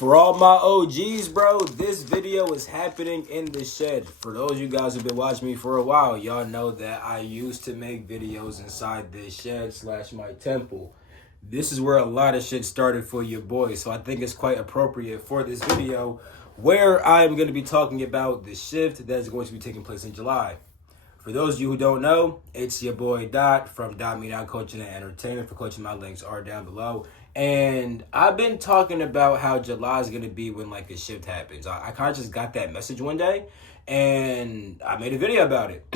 For all my OGs, bro, this video is happening in the shed. For those of you guys who've been watching me for a while, y'all know that I used to make videos inside this shed / my temple. This is where a lot of shit started for your boy, so I think it's quite appropriate for this video where I'm going to be talking about the shift that's going to be taking place in July. For those of you who don't know, it's your boy Dot from Dot Me Down Coaching and Entertainment. For coaching, my links are down below. And I've been talking about how July is going to be when like a shift happens. I kind of just got that message one day and I made a video about it.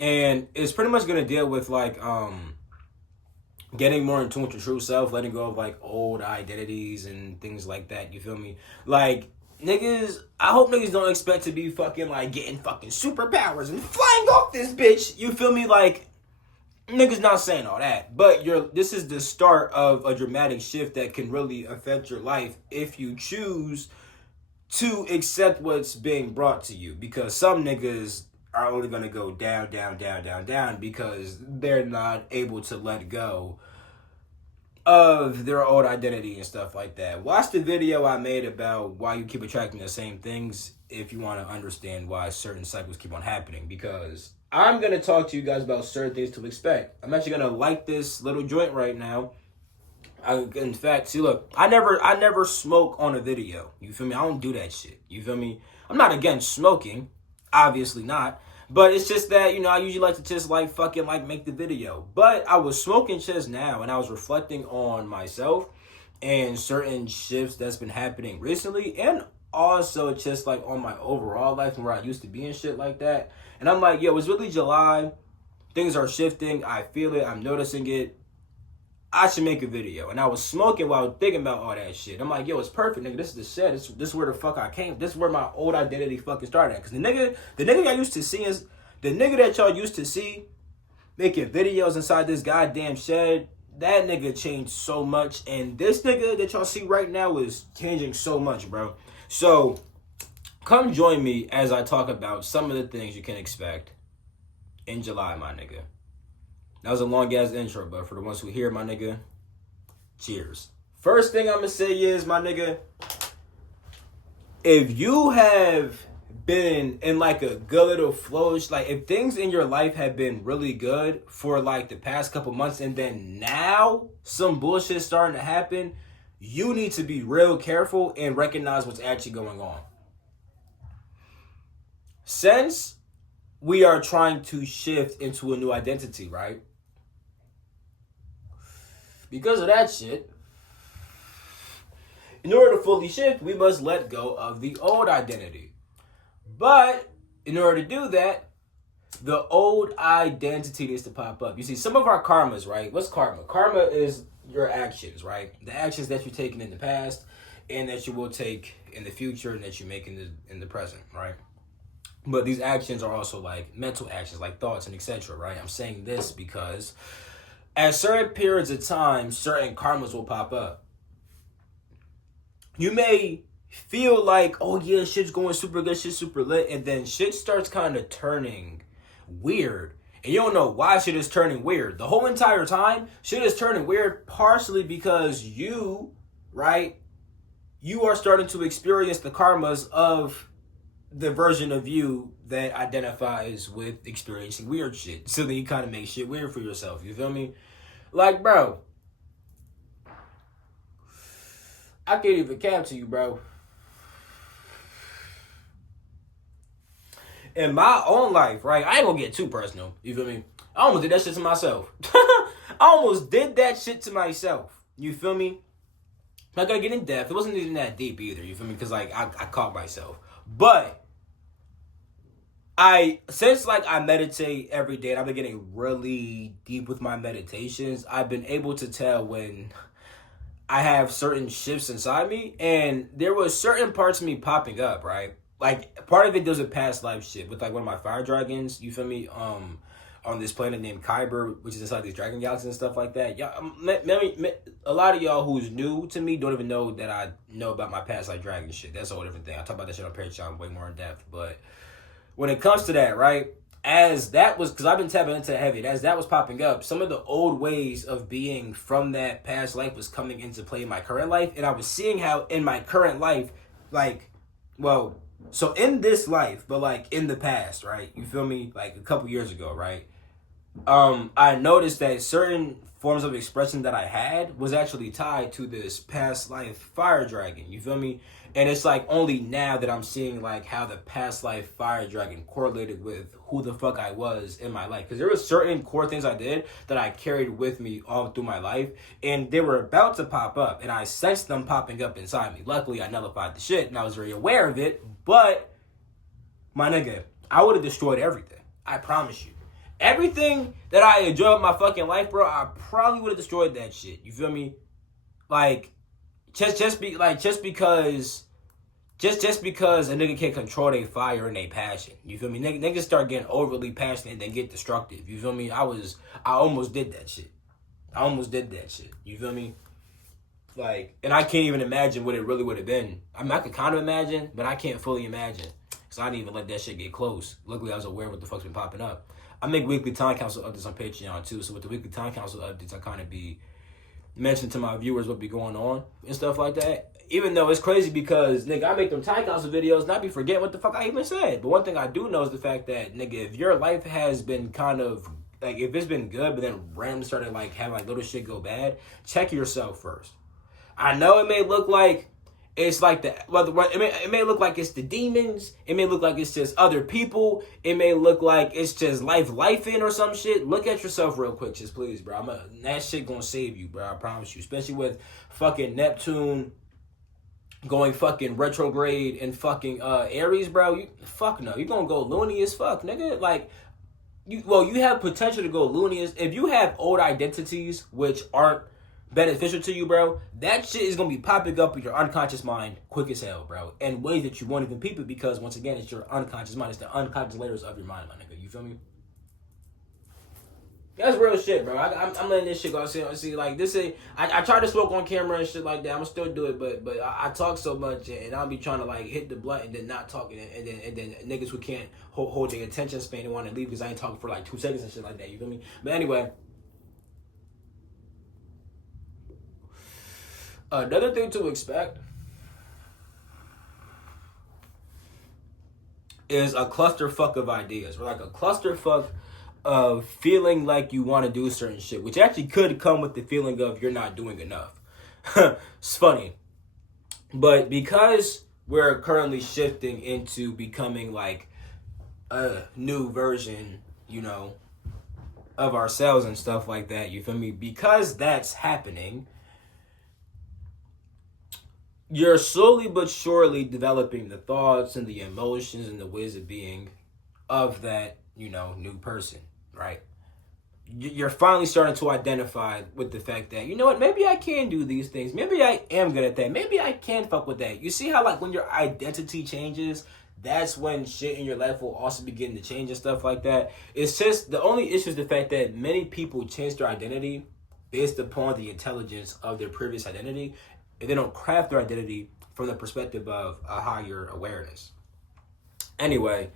And it's pretty much going to deal with like getting more in tune with your true self, letting go of like old identities and things like that. You feel me? Like, niggas, I hope niggas don't expect to be fucking like getting fucking superpowers and flying off this bitch. You feel me? Like, niggas not saying all that, but this is the start of a dramatic shift that can really affect your life if you choose to accept what's being brought to you. Because some niggas are only gonna go down, down, down, down, down because they're not able to let go of their old identity and stuff like that. Watch the video I made about why you keep attracting the same things if you want to understand why certain cycles keep on happening, because I'm going to talk to you guys about certain things to expect. I'm actually going to light this little joint right now. In fact, see, look, I never smoke on a video. You feel me? I don't do that shit. You feel me? I'm not against smoking. Obviously not. But it's just that, I usually like to just like fucking like make the video. But I was smoking just now and I was reflecting on myself and certain shifts that's been happening recently, and also just like on my overall life and where I used to be and shit like that. And I'm like, yo, it's really July. Things are shifting. I feel it. I'm noticing it. I should make a video. And I was smoking while thinking about all that shit. I'm like, yo, it's perfect, nigga. This is the shed. This is where the fuck I came. This is where my old identity fucking started at. Because the nigga I used to see is the nigga that y'all used to see making videos inside this goddamn shed. That nigga changed so much. And this nigga that y'all see right now is changing so much, bro. So come join me as I talk about some of the things you can expect in July, my nigga. That was a long-ass intro, but for the ones who hear, my nigga, cheers. First thing I'm going to say is, my nigga, if you have been in like a good little flow, like if things in your life have been really good for like the past couple months and then now some bullshit starting to happen, you need to be real careful and recognize what's actually going on. Since we are trying to shift into a new identity, right? Because of that shit, in order to fully shift, we must let go of the old identity. But in order to do that, the old identity needs to pop up. You see, some of our karmas, right? What's karma? Karma is your actions, right? The actions that you've taken in the past and that you will take in the future and that you make in the present, right? But these actions are also like mental actions, like thoughts and etc., right? I'm saying this because at certain periods of time, certain karmas will pop up. You may feel like, oh yeah, shit's going super good, shit's super lit, and then shit starts kind of turning weird. And you don't know why shit is turning weird. The whole entire time, shit is turning weird partially because you, right, you are starting to experience the karmas of the version of you that identifies with experiencing weird shit. So then you kind of make shit weird for yourself. You feel me? Like, bro, I can't even cap to you, bro. In my own life, right? I ain't gonna get too personal. You feel me? I almost did that shit to myself. I almost did that shit to myself. You feel me? I'm not gonna get in depth. It wasn't even that deep either. You feel me? Because like I caught myself. But since like I meditate every day and I've been getting really deep with my meditations, I've been able to tell when I have certain shifts inside me, and there was certain parts of me popping up, right? Like part of it does a past life shit with like one of my fire dragons, you feel me? On this planet named Kyber, which is inside these dragon galaxies and stuff like that. Y'all, a lot of y'all who's new to me don't even know that I know about my past life dragon shit. That's a whole different thing. I talk about that shit on Patreon way more in depth, but when it comes to that, right? as that was, because I've been tapping into heavy, as that was popping up, some of the old ways of being from that past life was coming into play in my current life. And I was seeing how in my current life, like, well, so in this life, but like in the past, right? You feel me? Like a couple years ago, right? I noticed that certain forms of expression that I had was actually tied to this past life fire dragon. You feel me? And it's like only now that I'm seeing like how the past life fire dragon correlated with who the fuck I was in my life. Because there were certain core things I did that I carried with me all through my life, and they were about to pop up, and I sensed them popping up inside me. Luckily, I nullified the shit, and I was very aware of it. But my nigga, I would have destroyed everything. I promise you. Everything that I enjoy in my fucking life, bro, I probably would have destroyed that shit. You feel me? Like, just because a nigga can't control their fire and their passion. You feel me? Niggas start getting overly passionate and then get destructive. You feel me? I almost did that shit. You feel me? Like, and I can't even imagine what it really would have been. I mean, I could kind of imagine, but I can't fully imagine. Because I didn't even let that shit get close. Luckily, I was aware of what the fuck's been popping up. I make weekly time council updates on Patreon too. So with the weekly time council updates, I kind of be mentioning to my viewers what be going on and stuff like that. Even though it's crazy because, nigga, I make them time council videos and I be forgetting what the fuck I even said. But one thing I do know is the fact that, nigga, if your life has been kind of, like, if it's been good but then randomly started, like, having, like, little shit go bad, check yourself first. I know it may look like it's like it may look like it's the demons. It may look like it's just other people. It may look like it's just life in or some shit. Look at yourself real quick, just please, bro. That shit gonna save you, bro. I promise you. Especially with fucking Neptune going fucking retrograde and fucking Aries, bro. Fuck no. You gonna go loony as fuck, nigga. Like, you have potential to go loony if you have old identities which aren't beneficial to you, bro. That shit is gonna be popping up in your unconscious mind quick as hell, bro, in ways that you won't even peep it, because once again, it's your unconscious mind. It's the unconscious layers of your mind, my nigga. You feel me? That's real shit, bro. I'm letting this shit go. See, like, this is, I try to smoke on camera and shit like that. I'm gonna still do it, but I talk so much, and I'll be trying to, like, hit the blunt and then not talking, and then niggas who can't hold their attention span and want to leave because I ain't talking for like 2 seconds and shit like that. You feel me? But anyway. Another thing to expect is a clusterfuck of ideas, or like a clusterfuck of feeling like you want to do certain shit, which actually could come with the feeling of you're not doing enough. It's funny. But because we're currently shifting into becoming like a new version, you know, of ourselves and stuff like that, you feel me? Because that's happening, you're slowly but surely developing the thoughts and the emotions and the ways of being of that, you know, new person, right? You're finally starting to identify with the fact that, you know what, maybe I can do these things. Maybe I am good at that. Maybe I can fuck with that. You see how, like, when your identity changes, that's when shit in your life will also begin to change and stuff like that. It's just, the only issue is the fact that many people change their identity based upon the intelligence of their previous identity, and they don't craft their identity from the perspective of a higher awareness. Anyway,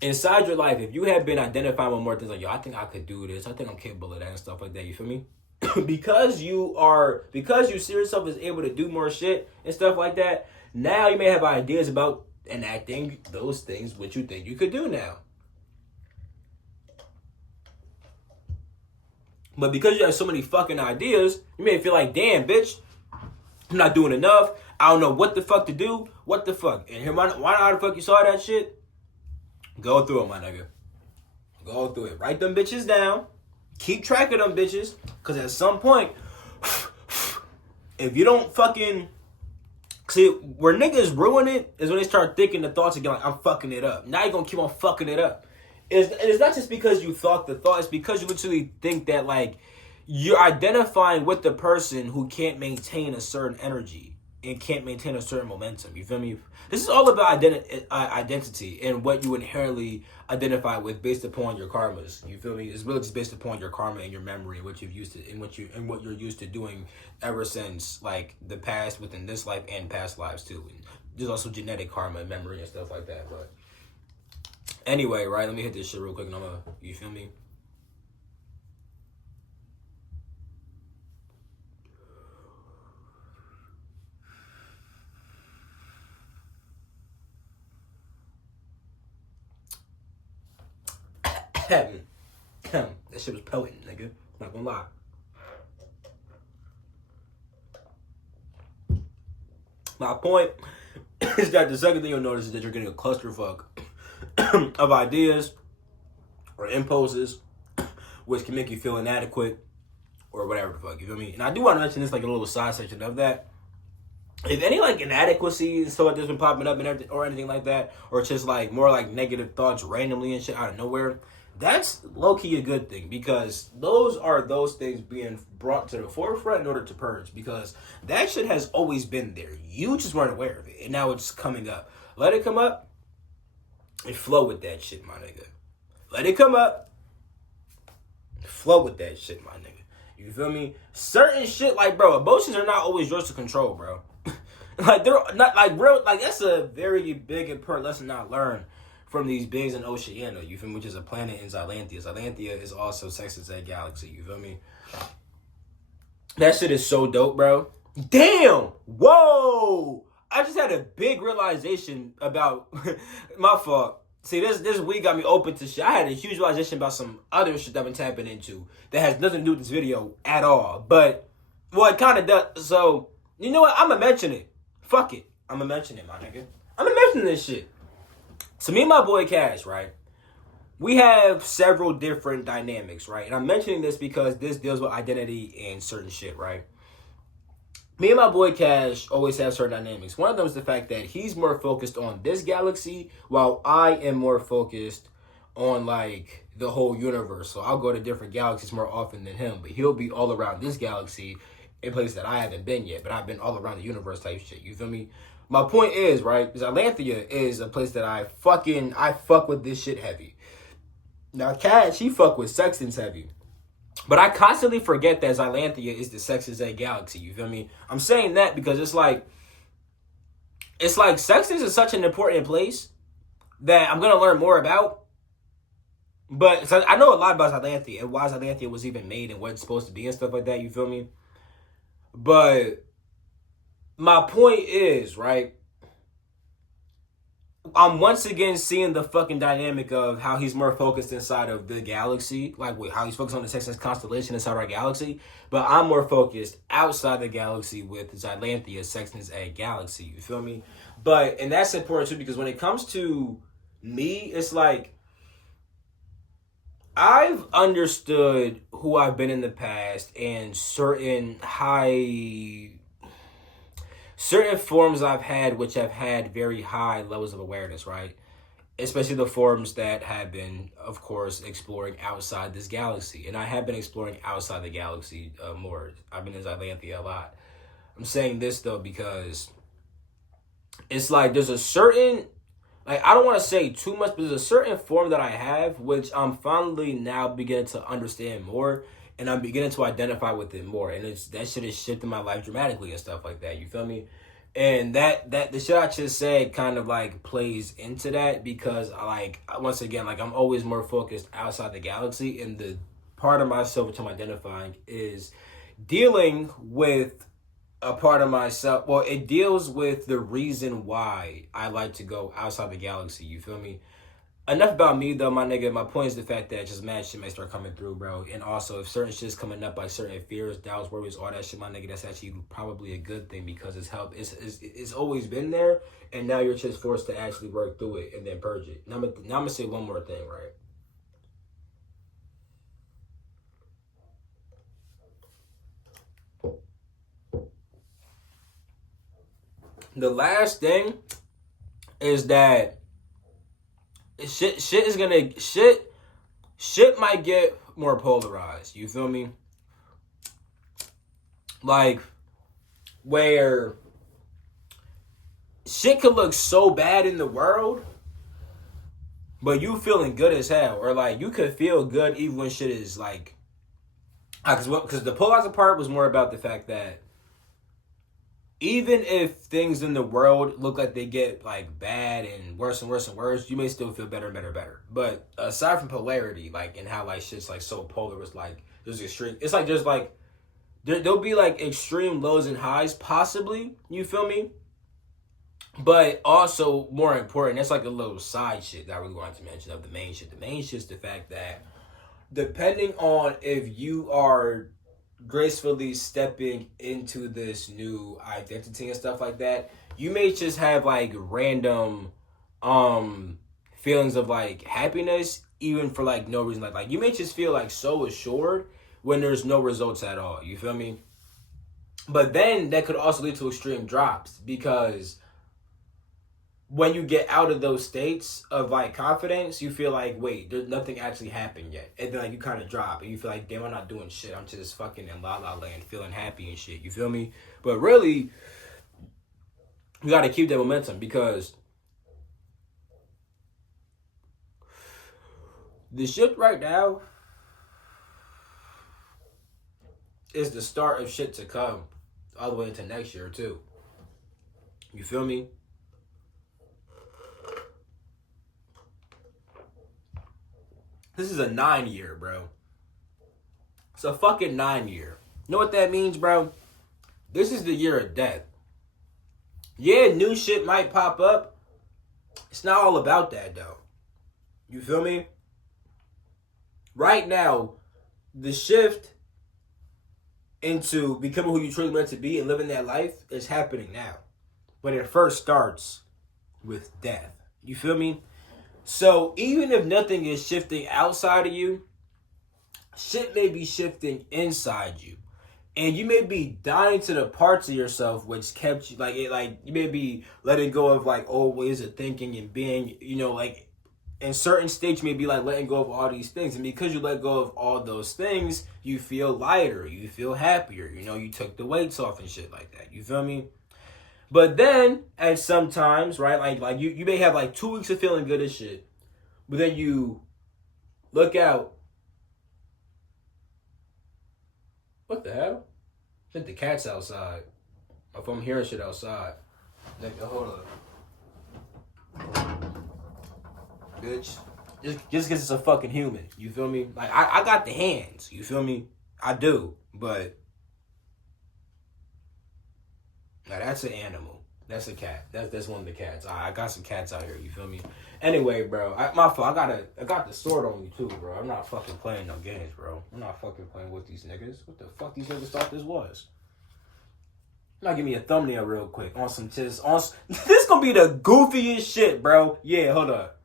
inside your life, if you have been identifying with more things like, yo, I think I could do this, I think I'm capable of that and stuff like that, you feel me? because you see yourself as able to do more shit and stuff like that, now you may have ideas about enacting those things which you think you could do now. But because you have so many fucking ideas, you may feel like, damn, bitch, I'm not doing enough. I don't know what the fuck to do. What the fuck? And here, why the fuck you saw that shit? Go through it, my nigga. Go through it. Write them bitches down. Keep track of them bitches. Because at some point, if you don't fucking... See, where niggas ruin it is when they start thinking the thoughts again, like, I'm fucking it up. Now you're going to keep on fucking it up. It's not just because you thought the thought. It's because you literally think that, like, you're identifying with the person who can't maintain a certain energy and can't maintain a certain momentum. You feel me? This is all about identity and what you inherently identify with based upon your karmas. You feel me? It's really just based upon your karma and your memory and what you've used to, and what you're used to doing ever since, like, the past within this life and past lives too. And there's also genetic karma and memory and stuff like that. But Anyway, right, let me hit this shit real quick and you feel me? That shit was potent, nigga. Not gonna lie. My point is that the second thing you'll notice is that you're getting a clusterfuck of ideas or impulses, which can make you feel inadequate or whatever the fuck, you feel me? And I do want to mention this like a little side section of that. If any like inadequacies and stuff like this been popping up and everything, or anything like that, or just like more like negative thoughts randomly and shit out of nowhere, that's low-key a good thing, because those are those things being brought to the forefront in order to purge, because that shit has always been there. You just weren't aware of it, and now it's coming up. Let it come up and flow with that shit, my nigga. Let it come up, flow with that shit, my nigga. You feel me? Certain shit, like, bro, emotions are not always yours to control, bro. Like, they're not, like, real, like, that's a very big important lesson not learned from these bigs in Oceania, you feel me, which is a planet in Xylanthia. Xylanthia is also Sextus A galaxy, you feel me? That shit is so dope, bro. Damn! Whoa! I just had a big realization about my fault. See, this week got me open to shit. I had a huge realization about some other shit that I've been tapping into that has nothing to do with this video at all. But, well, it kind of does. So, you know what? I'm going to mention it. Fuck it. I'm going to mention it, my nigga. I'm going to mention this shit. So me and my boy Cash, right? We have several different dynamics, right? And I'm mentioning this because this deals with identity and certain shit, right? Me and my boy Cash always have certain dynamics. One of them is the fact that he's more focused on this galaxy, while I am more focused on, like, the whole universe. So I'll go to different galaxies more often than him, but he'll be all around this galaxy in places that I haven't been yet, but I've been all around the universe type shit. You feel me? My point is, right, Xylanthia is a place that I fuck with this shit heavy. Now, Cash, he fuck with Sextans heavy. But I constantly forget that Xylanthia is the Sextus A galaxy, you feel me? I'm saying that because it's like Sextans is such an important place that I'm going to learn more about. But so I know a lot about Xylanthia and why Xylanthia was even made and what it's supposed to be and stuff like that, you feel me? But my point is, right, I'm once again seeing the fucking dynamic of how he's more focused inside of the galaxy, like how he's focused on the Sextus constellation inside our galaxy, but I'm more focused outside the galaxy with Xylanthia, Sextus A galaxy, you feel me? And that's important too, because when it comes to me, it's like, I've understood who I've been in the past and certain forms I've had which have had very high levels of awareness, right? Especially the forms that have been, of course, exploring outside this galaxy. And I have been exploring outside the galaxy more. I've been in Xylanthia a lot. I'm saying this, though, because it's like there's a certain, like, I don't want to say too much, but there's a certain form that I have which I'm finally now beginning to understand more. And I'm beginning to identify with it more. And that shit is shifting my life dramatically and stuff like that. You feel me? And that the shit I just said kind of like plays into that, because once again, like, I'm always more focused outside the galaxy. And the part of myself which I'm identifying is dealing with a part of myself. Well, it deals with the reason why I like to go outside the galaxy. You feel me? Enough about me, though, my nigga. My point is the fact that just mad shit may start coming through, bro. And also, if certain shit's coming up, like certain fears, doubts, worries, all that shit, my nigga, that's actually probably a good thing, because it's always been there, and now you're just forced to actually work through it and then purge it. Now I'm gonna say one more thing, right? The last thing is that shit might get more polarized. You feel me? Like, where shit could look so bad in the world, but you feeling good as hell, or like you could feel good even when shit is like, because the polarizing part was more about the fact that even if things in the world look like they get like bad and worse and worse and worse, you may still feel better and better and better. But aside from polarity, like, and how like shit's like so polar, it's like there's extreme. It's like there's like there'll be like extreme lows and highs, possibly. You feel me? But also more important, that's like a little side shit that I really wanted to mention of the main shit. The main shit's the fact that depending on if you are gracefully stepping into this new identity and stuff like that, you may just have like random feelings of like happiness even for like no reason. Like you may just feel like so assured when there's no results at all. You feel me? But then that could also lead to extreme drops because when you get out of those states of like confidence, you feel like, wait, there's nothing actually happened yet. And then like you kind of drop and you feel like, damn, I'm not doing shit. I'm just fucking in la la land feeling happy and shit. You feel me? But really, you got to keep that momentum because the shit right now is the start of shit to come all the way into next year too. You feel me? This is a 9-year, bro. It's a fucking 9-year. You know what that means, bro? This is the year of death. Yeah, new shit might pop up. It's not all about that, though. You feel me? Right now, the shift into becoming who you truly meant to be and living that life is happening now. But it first starts with death. You feel me? So even if nothing is shifting outside of you, shit may be shifting inside you. And you may be dying to the parts of yourself which kept you like you may be letting go of like old ways of thinking and being, you know, like in certain states you may be like letting go of all these things. And because you let go of all those things, you feel lighter, you feel happier, you know, you took the weights off and shit like that. You feel me? But then, at some times, right, like you may have like 2 weeks of feeling good as shit, but then you look out. What the hell? I think the cat's outside. If I'm hearing shit outside. Nigga, hold up. Bitch. Just because it's a fucking human. You feel me? Like, I got the hands. You feel me? I do. But now that's an animal. That's a cat. That's one of the cats. I got some cats out here. You feel me? Anyway, bro. My fault. I got the sword on me too, bro. I'm not fucking playing no games, bro. I'm not fucking playing with these niggas. What the fuck these niggas thought this was? Now give me a thumbnail real quick on some just on. This gonna be the goofiest shit, bro. Yeah, hold up.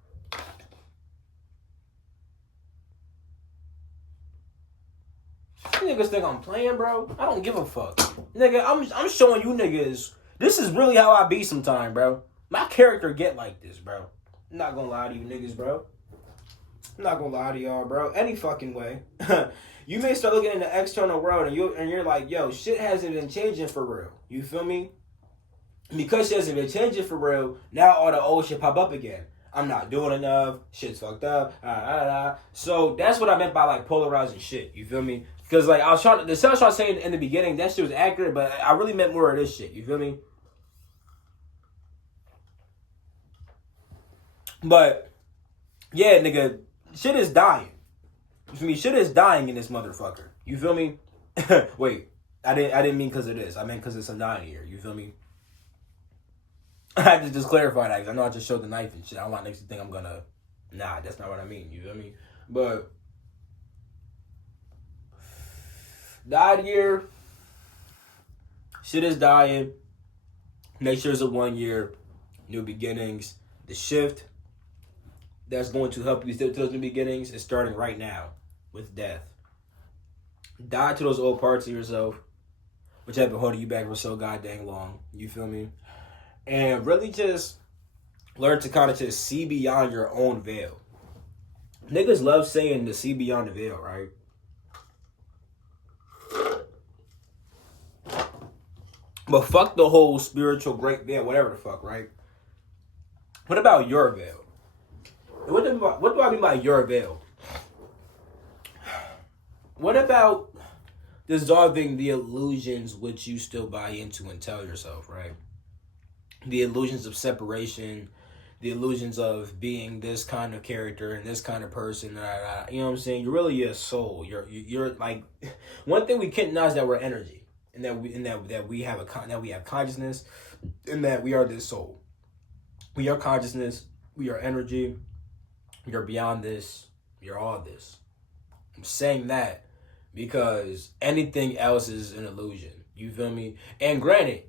You niggas think I'm playing, bro? I don't give a fuck, nigga. I'm showing you niggas. This is really how I be sometime, bro. My character get like this, bro. I'm not gonna lie to you niggas, bro. I'm not gonna lie to y'all, bro. Any fucking way. You may start looking in the external world and you're like, yo, shit hasn't been changing for real. You feel me? Because shit hasn't been changing for real, now all the old shit pop up again. I'm not doing enough. Shit's fucked up. So that's what I meant by like polarizing shit. You feel me? Because like the stuff I was trying to say in the beginning, that shit was accurate, but I really meant more of this shit. You feel me? But yeah, nigga, shit is dying. You feel me? Shit is dying in this motherfucker. You feel me? Wait, I didn't mean because it is. I meant because it's a 9-year. You feel me? I had to just clarify that because I know I just showed the knife and shit. I don't want niggas to think I'm gonna. Nah, that's not what I mean. You feel me? But 9-year, shit is dying. Next year's a 1-year, new beginnings. The shift that's going to help you step to those new beginnings is starting right now with death. Die to those old parts of yourself, which have been holding you back for so goddamn long. You feel me? And really just learn to kind of just see beyond your own veil. Niggas love saying to see beyond the veil, right? But fuck the whole spiritual great veil, whatever the fuck, right? What about your veil? What do I mean by your veil? What about dissolving the illusions which you still buy into and tell yourself, right? The illusions of separation, the illusions of being this kind of character and this kind of person. You know what I'm saying? You're really a soul. You're like, one thing we can't deny is that we're energy, and that we have consciousness, and that we are this soul. We are consciousness. We are energy. We are beyond this. We are all this. I'm saying that because anything else is an illusion. You feel me? And granted,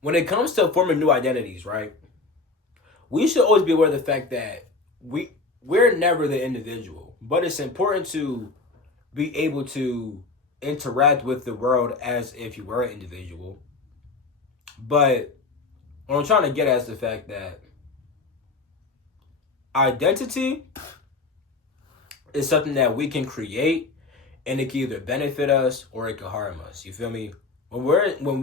when it comes to forming new identities, right? We should always be aware of the fact that we're never the individual, but it's important to be able to interact with the world as if you were an individual. But what I'm trying to get at is the fact that identity is something that we can create, and it can either benefit us or it can harm us. You feel me? When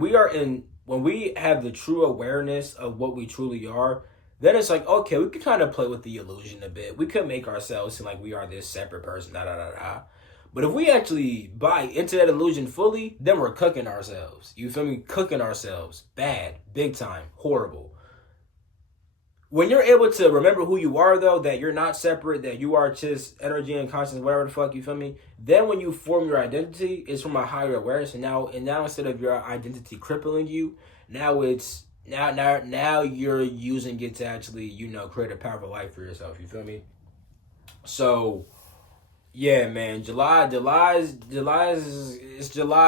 we have the true awareness of what we truly are, then it's like, okay, we can kind of play with the illusion a bit. We could make ourselves seem like we are this separate person, da da da da. But if we actually buy into that illusion fully, then we're cooking ourselves. You feel me? Cooking ourselves. Bad. Big time. Horrible. When you're able to remember who you are, though, that you're not separate, that you are just energy and consciousness, whatever the fuck, you feel me? Then when you form your identity, it's from a higher awareness. And now instead of your identity crippling you, now you're using it to actually, create a powerful life for yourself. You feel me? So, yeah, man, it's July,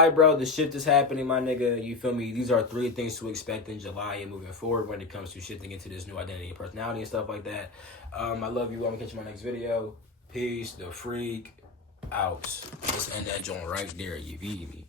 bro. The shift is happening, my nigga. You feel me? These are 3 things to expect in July and moving forward when it comes to shifting into this new identity and personality and stuff like that. I love you. I'm gonna catch you in my next video. Peace. The Freak out. Let's end that joint right there. You feel me?